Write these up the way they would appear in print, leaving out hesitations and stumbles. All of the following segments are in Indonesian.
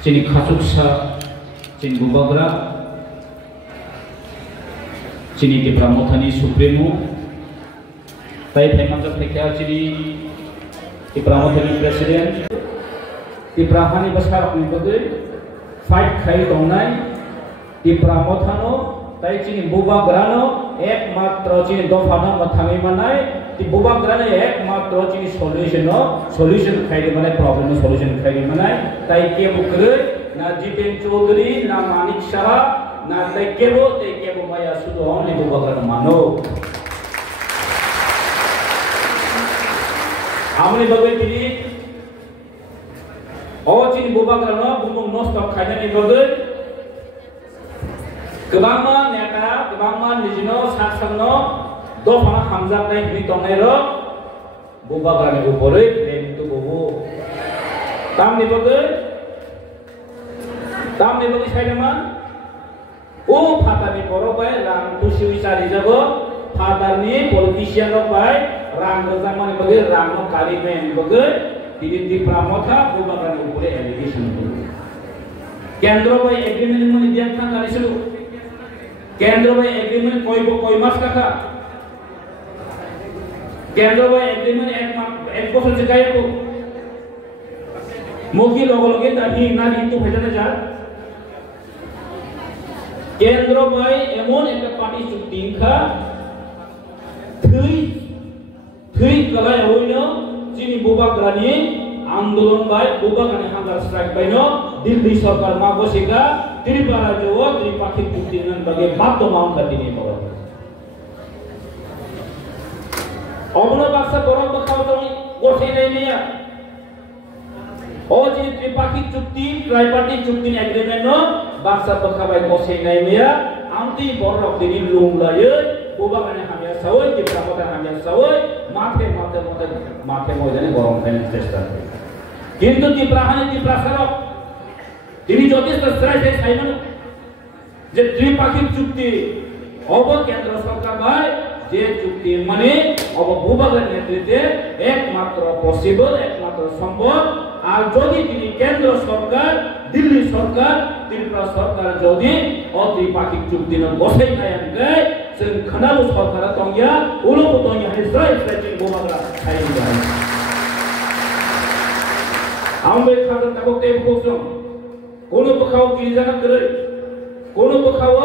Cini khasuksa cini bubagra cini di Pramothani Supremo tai Themangka Pekya cini di Pramothani Presiden di Prahani besar ni bagai fight khai dongnai di Pramothano tai cini bubagrano ekmatra cini dofana mathangi manai di bubagrano ekmatra cini solution khai di manai problem solution khai di manai tai ke bukre na Jiten Chaudhary na Manik Shah na tai kebo maya sudu only bubagrano mano amni bagai tini cini bubagrano bumung nostok khai ni bagai Kebangma neta, kebangma nijino saksano dofana hamzat naik di tongero bubagrane upore prem tu bubu tam ni bagai saydaman phata ni poro bai ram tusi wisari jago phata ni politician rok bai ram zaman ni bagai ram no kali men bagai di Pramotha bubagrane upore allegation tu kendro bai agreement ni dian kan kali sulu केंद्र में एग्रीमेंट कोई मास का था केंद्र में एग्रीमेंट एक बছর से काय को मुखी लोगे दाही ना दी तो भेजना जा केंद्र में एमोन एक पार्टी चुक्ति का थ्री कला होइनो जिनि बुबाग्रानी आंदोलन बाय बुबाग्रानी हांगार स्ट्राइक बायनो दिल्ली सरकार मा बसेगा Tripara Jawa, Tripakit Puttinan bagai batu maun katini orang. Omno baksa borong bakau tong gosei ini ya. Jadi Tripakit Cukti, Tripartite Cukti agreement no baksa bakabai gosei ini ya. Anti borong dini lung laya, bubakan hamil sawai, Pramothani hamil sawai, mate moidane borong kene testa. Kintu Prahani Prasarok. Ini যথেষ্ট strike Simon যে ত্রিপাক্ষিক চুক্তি অব কেন্দ্র সরকার ভাই যে চুক্তি মানে অব ভূভাগের নেতৃত্বে একমাত্র পসিবল একমাত্র সম্ভব আর যদি তিনি কেন্দ্র সরকার দিল্লি সরকার ত্রিপুরা সরকার যদি অত্রিপাক্ষিক চুক্তি ন বসাই নাই আনগে जों খানালু সরকার তংয়া উলুপ তংয়া হাইস্রাই স্ট্রেচিং ভূভাগরা খাইন যায় আমবে খাদা তাবক তে বকসম Kono bekau kiri jangan kerai, kono bekau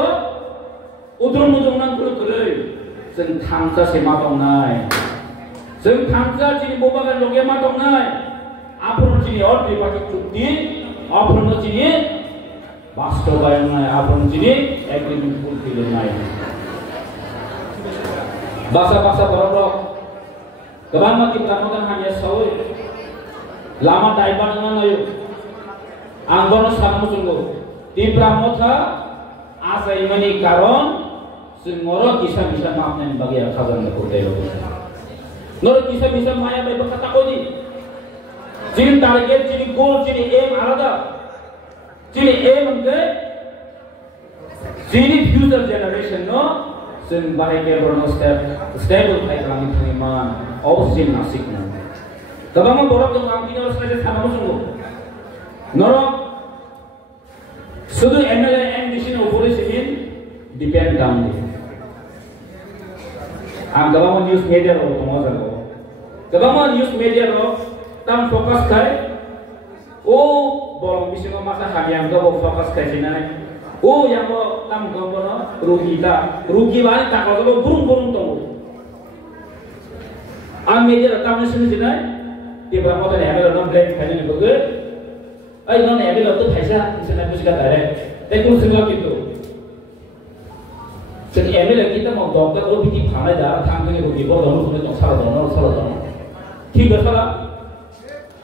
udron udron nang kerai, sen thangsa sema tong nai, sen thangsa cini bubagan loge ma tong nai, apun cini or dipakai cuti, apun cini basto bayang nai, apun cini agreement pun tidak nai. Basa borok, keban mati Pramothani hanya sawai, lama taipan dengan ayu. Anggono samu sungguh di Pramotha asa imani karon sengoro bisa maafnya bagi khazan berkotai loh. Nor bisa maya baik berkata kodi. Jadi target, jadi goal, jadi aim ada. Jadi aim ke jadi future generation no seng baik berno stable baik kami terima. Osin nasik no. Tabang borok tu angkino saja samu sungguh. Norok sudah MLA ambition upore sini depend down. Agama news media ro tomo jago. Agama news media ro tam fokus kai. Borong bising masa hadiam go fokus kai sini. Yang mo tam go bono rugi balik tak kalau burung tomo. Media tam sini sini. Di Pramothani MLA ro blame kai ni bagai. Non è vero tu paisa misalnya aku suka tarik, tapi aku suka gitu. Jadi MLA kita mau dokter lo bikin panai darah tanggung itu dibawa dalam sudah salah. Tiga salah.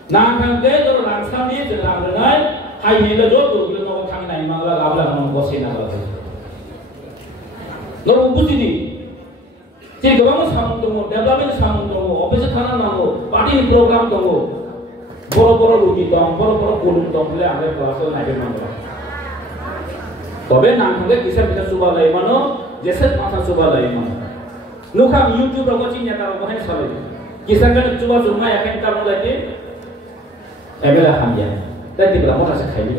Nah kan dia kalau langsung dia jalan dengan hai mila jodoh bila mau tanggung naik mangla labla mau gosin apa. Lalu buat ini. Jadi kalau mau sambung tunggu, development sambung tunggu, office tanah tunggu, party program tunggu. Boro-boro rugi dong, boro-boro kulung dong, boleh ada berasal naik mana? Tapi nanti kita bisa subah lagi mana, jeset masa subah lagi mana? Nukam YouTube aku cinya tahu apa yang salah. Kisah kan coba cuma ya kan tahu lagi, MLA hamil. दा तिब्रा मथा से खाइबि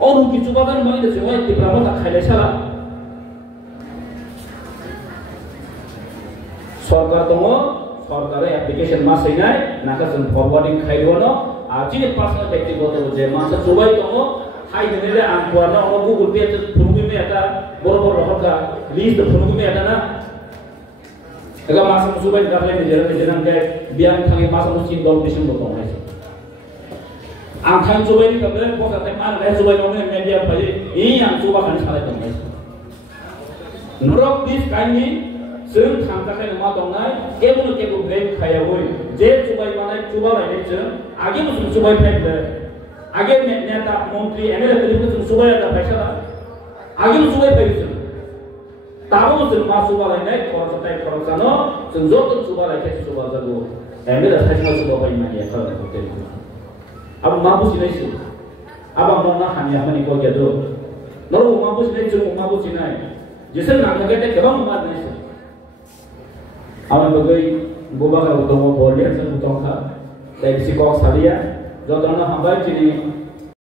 अनु कि चुबागान माइ दे जोय तिब्रा मथा खाइले साला सरकार दङ सरकारे एप्लिकेशन मा सैनाय नाका जों फरवार्डिं खाइबोनो आजिनि पार्सनल व्यक्तिगत जे मानसा चुबाय दङ हाय दिनेले आं कुआरना अ गुगल पे फुनुगि मे एटा बरोबर रहका लिस्ट फुनुगि मे एटा ना एगा मासम चुबाय गाखले निजेर के बियान थाङि मासम चिन दं डिसेम्बर दं हाय आं थां चुबाय नि कबे बसा थां आं रे चुबाय दं मेडिया फाय इ आं चुबा खानि सालाय दं हाय नरक दिस काइनि जों थांजाखाय मा दंनाय केबुल केबुल ब्रेक खायावै जे चुबाय मानाय चुबा लायनाय जों आगे जों चुबाय फायदो आगे नेता मंत्री एमएलए फोरखौ जों चुबाय दा फैसा आगे चुबाय फायदो दाबो जों मा चुबा लायनाय खरसाय खरसानो जों जत चुबा लायखाय चुबा जागो एमएलए साइसमा चुबा फाय मानिया खालामनाय होटेल अब मा बुजिनायसो अब आं हानिया मानि को गेदो नरो मा बुजिनाय जों मा बुजिनाय जेसेन नांखागेते गोबां मा नायसो आं बगै गोबां दङ बलिया जों दंखा दा बिसि कक सालिया जदना हाबाय दिनै